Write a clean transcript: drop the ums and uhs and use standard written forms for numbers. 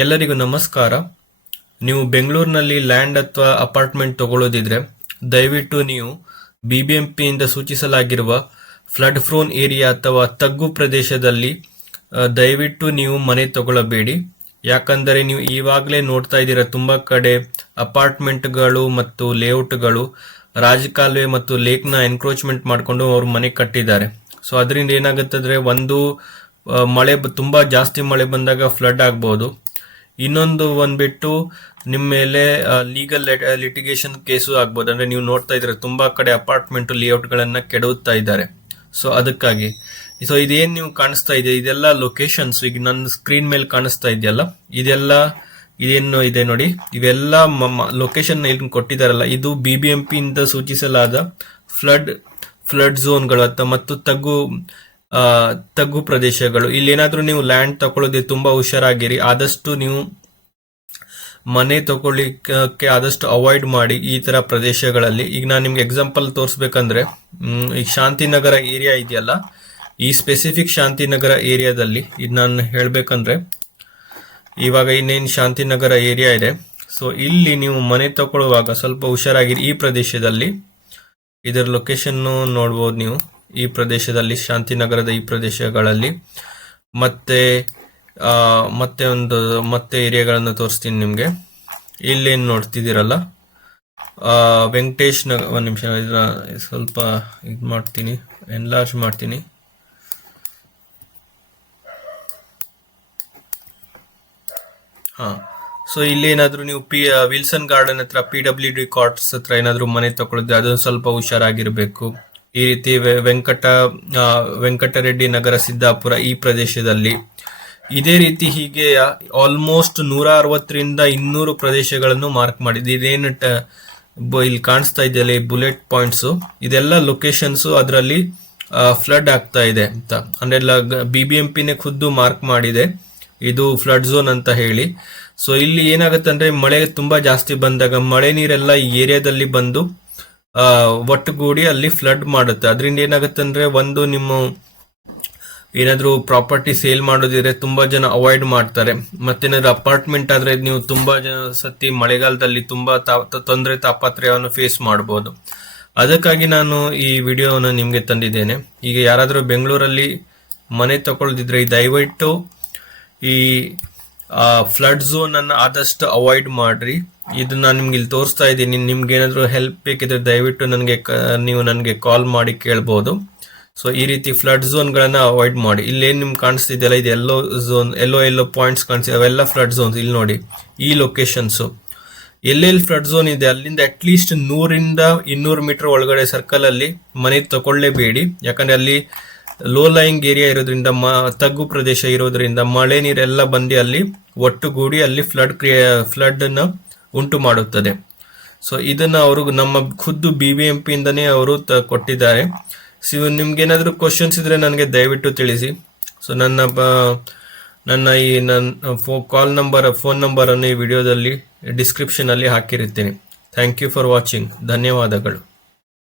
ಎಲ್ಲರಿಗೂ ನಮಸ್ಕಾರ. ನೀವು ಬೆಂಗಳೂರಿನಲ್ಲಿ ಲ್ಯಾಂಡ್ ಅಥವಾ ಅಪಾರ್ಟ್ಮೆಂಟ್ ತಗೊಳ್ಳೋದಿದ್ರೆ ದಯವಿಟ್ಟು ನೀವು BBMP ಇಂದ ಸೂಚಿಸಲಾಗಿರುವ ಫ್ಲಡ್ ಫ್ರೋನ್ ಏರಿಯಾ ಅಥವಾ ತಗ್ಗು ಪ್ರದೇಶದಲ್ಲಿ ದಯವಿಟ್ಟು ನೀವು ಮನೆ ತಗೊಳ್ಳಬೇಡಿ. ಯಾಕಂದರೆ ನೀವು ಈವಾಗಲೇ ನೋಡ್ತಾ ಇದ್ದೀರಾ ತುಂಬಾ ಕಡೆ ಅಪಾರ್ಟ್ಮೆಂಟ್ಗಳು ಮತ್ತು ಲೇಔಟ್ಗಳು ರಾಜಕಾಲುವೆ ಮತ್ತು ಲೇಕ್ನ ಎನ್ಕ್ರೋಚ್ಮೆಂಟ್ ಮಾಡಿಕೊಂಡು ಅವ್ರು ಮನೆ ಕಟ್ಟಿದ್ದಾರೆ. ಸೊ ಅದರಿಂದ ಏನಾಗುತ್ತಂದ್ರೆ ಒಂದು ಮಳೆ ತುಂಬಾ ಜಾಸ್ತಿ ಮಳೆ ಬಂದಾಗ ಫ್ಲಡ್ ಆಗ್ಬಹುದು. ಇನ್ನೊಂದು ಬಂದ್ಬಿಟ್ಟು ನಿಮ್ಮ ಮೇಲೆ ಲೀಗಲ್ ಲಿಟಿಗೇಷನ್ ಕೇಸು ಆಗ್ಬೋದು. ಅಂದ್ರೆ ನೀವು ನೋಡ್ತಾ ಇದ್ರೆ ತುಂಬಾ ಕಡೆ ಅಪಾರ್ಟ್ಮೆಂಟ್ ಲೇಔಟ್ ಗಳನ್ನ ಕೆಡವುತ್ತಾ ಇದ್ದಾರೆ. ಸೊ ಅದಕ್ಕಾಗಿ ಇದೇನ್ ನೀವು ಕಾಣಿಸ್ತಾ ಇದೆ ಇದೆಲ್ಲ ಲೊಕೇಶನ್ಸ್. ಈಗ ನನ್ನ ಸ್ಕ್ರೀನ್ ಮೇಲೆ ಕಾಣಿಸ್ತಾ ಇದೆಯಲ್ಲ ಇದೇನು ಇದೆ ನೋಡಿ, ಇವೆಲ್ಲ ಲೊಕೇಶನ್ ಇಲ್ಲಿ ಕೊಟ್ಟಿದಾರಲ್ಲ, ಇದು BBMP ಇಂದ ಸೂಚಿಸಲಾದ ಫ್ಲಡ್ ಝೋನ್ಗಳು ಮತ್ತು ತಗ್ಗು ಪ್ರದೇಶಗಳು. ಇಲ್ಲಿ ಏನಾದ್ರೂ ನೀವು ಲ್ಯಾಂಡ್ ತಗೊಳ್ಳೋದೇ ತುಂಬಾ ಹುಷಾರಾಗಿರಿ. ಆದಷ್ಟು ನೀವು ಮನೆ ತಗೊಳ್ಳಿಕ್ಕೆ ಆದಷ್ಟು ಅವಾಯ್ಡ್ ಮಾಡಿ ಈ ತರ ಪ್ರದೇಶಗಳಲ್ಲಿ. ಈಗ ನಾನು ನಿಮ್ಗೆ ಎಕ್ಸಾಂಪಲ್ ತೋರಿಸ್ಬೇಕಂದ್ರೆ, ಈಗ ಶಾಂತಿನಗರ ಏರಿಯಾ ಇದೆಯಲ್ಲ, ಈ ಸ್ಪೆಸಿಫಿಕ್ ಶಾಂತಿನಗರ ಏರಿಯಾದಲ್ಲಿ ಇದು ನಾನು ಹೇಳ್ಬೇಕಂದ್ರೆ, ಇವಾಗ ಇನ್ನೇನು ಶಾಂತಿನಗರ ಏರಿಯಾ ಇದೆ. ಸೊ ಇಲ್ಲಿ ನೀವು ಮನೆ ತಗೊಳ್ಳುವಾಗ ಸ್ವಲ್ಪ ಹುಷಾರಾಗಿರಿ. ಈ ಪ್ರದೇಶದಲ್ಲಿ ಇದರ ಲೊಕೇಶನ್ ನೋಡ್ಬೋದು ನೀವು. ಈ ಪ್ರದೇಶದಲ್ಲಿ ಶಾಂತಿನಗರದ ಈ ಪ್ರದೇಶಗಳಲ್ಲಿ ಮತ್ತೆ ಏರಿಯಾಗಳನ್ನು ತೋರಿಸ್ತೀನಿ ನಿಮ್ಗೆ. ಇಲ್ಲೇನು ನೋಡ್ತಿದ್ದೀರಲ್ಲ, ವೆಂಕಟೇಶ್ ನಗರ. ಒಂದು ನಿಮಿಷ, ಸ್ವಲ್ಪ ಇದು ಮಾಡ್ತೀನಿ, ಎನ್ಲಾರ್ಜ್ ಮಾಡ್ತೀನಿ. ಸೊ ಇಲ್ಲಿ ಏನಾದ್ರು ನೀವು ವಿಲ್ಸನ್ ಗಾರ್ಡನ್ ಹತ್ರ PWD ಕ್ವಾರ್ಟರ್ಸ್ ಹತ್ರ ಏನಾದ್ರು ಮನೆ ತಗೊಳಿದ್ರೆ ಅದೊಂದು ಸ್ವಲ್ಪ ಹುಷಾರಾಗಿರ್ಬೇಕು. ಈ ರೀತಿ ವೆಂಕಟರೆಡ್ಡಿ ನಗರ, ಸಿದ್ದಾಪುರ ಈ ಪ್ರದೇಶದಲ್ಲಿ ಇದೇ ರೀತಿ ಹೀಗೆ ಆಲ್ಮೋಸ್ಟ್ 160ರಿಂದ 200 ಪ್ರದೇಶಗಳನ್ನು ಮಾರ್ಕ್ ಮಾಡಿದೆ. ಇದೇನು ಇಲ್ಲಿ ಕಾಣಿಸ್ತಾ ಇದೆಯಲ್ಲ, ಈ ಬುಲೆಟ್ ಪಾಯಿಂಟ್ಸ್, ಇದೆಲ್ಲ ಲೊಕೇಶನ್ಸ್. ಅದರಲ್ಲಿ ಫ್ಲಡ್ ಆಗ್ತಾ ಇದೆ ಅಂತ ಅಂದ್ರೆ BBMPನೇ ಖುದ್ದು ಮಾರ್ಕ್ ಮಾಡಿದೆ, ಇದು ಫ್ಲಡ್ ಝೋನ್ ಅಂತ ಹೇಳಿ. ಸೊ ಇಲ್ಲಿ ಏನಾಗುತ್ತೆ ಅಂದ್ರೆ, ಮಳೆ ತುಂಬಾ ಜಾಸ್ತಿ ಬಂದಾಗ ಮಳೆ ನೀರೆಲ್ಲ ಈ ಏರಿಯಾದಲ್ಲಿ ಬಂದು ಒಟ್ಟುಗೂಡಿ ಅಲ್ಲಿ ಫ್ಲಡ್ ಮಾಡುತ್ತೆ. ಅದರಿಂದ ಏನಾಗುತ್ತೆ ಅಂದ್ರೆ, ಒಂದು ನಿಮ್ಮ ಏನಾದ್ರೂ ಪ್ರಾಪರ್ಟಿ ಸೇಲ್ ಮಾಡೋದಿದ್ರೆ ತುಂಬಾ ಜನ ಅವಾಯ್ಡ್ ಮಾಡ್ತಾರೆ. ಮತ್ತೇನಾದ್ರೂ ಅಪಾರ್ಟ್ಮೆಂಟ್ ಆದ್ರೆ ನೀವು ತುಂಬಾ ಸತಿ ಮಳೆಗಾಲದಲ್ಲಿ ತುಂಬಾ ತೊಂದರೆ ತಾಪತ್ರಯವನ್ನು ಫೇಸ್ ಮಾಡಬಹುದು. ಅದಕ್ಕಾಗಿ ನಾನು ಈ ವಿಡಿಯೋವನ್ನು ನಿಮ್ಗೆ ತಂದಿದ್ದೇನೆ. ಈಗ ಯಾರಾದ್ರೂ ಬೆಂಗಳೂರಲ್ಲಿ ಮನೆ ತಗೊಳ್ದಿದ್ರೆ ದಯವಿಟ್ಟು ಈ ಫ್ಲಡ್ ಝೋನ್ ಅನ್ನ ಆದಷ್ಟು ಅವಾಯ್ಡ್ ಮಾಡ್ರಿ. ಇದು ನಾನು ನಿಮ್ಗೆ ಇಲ್ಲಿ ತೋರಿಸ್ತಾ ಇದ್ದೀನಿ. ನಿಮ್ಗೆ ಏನಾದ್ರು ಹೆಲ್ಪ್ ಬೇಕಿದ್ರೆ ದಯವಿಟ್ಟು ನೀವು ನನಗೆ ಕಾಲ್ ಮಾಡಿ ಕೇಳ್ಬಹುದು. ಸೊ ಈ ರೀತಿ ಫ್ಲಡ್ ಝೋನ್ ಗಳನ್ನ ಅವಾಯ್ಡ್ ಮಾಡಿ. ಇಲ್ಲೇನ್ ನಿಮ್ಗೆ ಕಾಣಿಸ್ತಿದೆಯಲ್ಲ, ಇದು ಎಲ್ಲೋ ಪಾಯಿಂಟ್ಸ್ ಕಾಣಿಸ್ತಿದೆ, ಅವೆಲ್ಲ ಫ್ಲಡ್ ಝೋನ್ಸ್. ಇಲ್ಲಿ ನೋಡಿ ಈ ಲೊಕೇಶನ್ಸ್, ಎಲ್ಲೆಲ್ಲಿ ಫ್ಲಡ್ ಝೋನ್ ಇದೆ ಅಲ್ಲಿಂದ ಅಟ್ಲೀಸ್ಟ್ 100ರಿಂದ 200 ಮೀಟರ್ ಒಳಗಡೆ ಸರ್ಕಲ್ ಅಲ್ಲಿ ಮನೆ ತಗೊಳ್ಳೇಬೇಡಿ. ಯಾಕಂದ್ರೆ ಅಲ್ಲಿ ಲೋ ಲೈಯಿಂಗ್ ಏರಿಯಾ ಇರೋದ್ರಿಂದ, ತಗ್ಗು ಪ್ರದೇಶ ಇರೋದ್ರಿಂದ ಮಳೆ ನೀರೆಲ್ಲ ಬಂದು ಅಲ್ಲಿ ಒಟ್ಟುಗೂಡಿ ಅಲ್ಲಿ ಫ್ಲಡ್ ನ ಉಂಟು ಮಾಡುತ್ತದೆ. ಸೊ ಇದನ್ನ ಅವರು ನಮ್ಮ ಖುದ್ದು BBMP ಇಂದನೇ ಅವರು ಕೊಟ್ಟಿದ್ದಾರೆ. ಸೊ ನಿಮ್ಗೆ ಏನಾದ್ರು ಕ್ವಶನ್ಸ್ ಇದ್ರೆ ನನಗೆ ದಯವಿಟ್ಟು ತಿಳಿಸಿ. ಸೊ ನನ್ನ ಫೋನ್ ನಂಬರ್ ಅನ್ನು ಈ ವಿಡಿಯೋದಲ್ಲಿ ಡಿಸ್ಕ್ರಿಪ್ಷನ್ ಅಲ್ಲಿ ಹಾಕಿರುತ್ತೇನೆ. Thank you for watching. ಧನ್ಯವಾದಗಳು.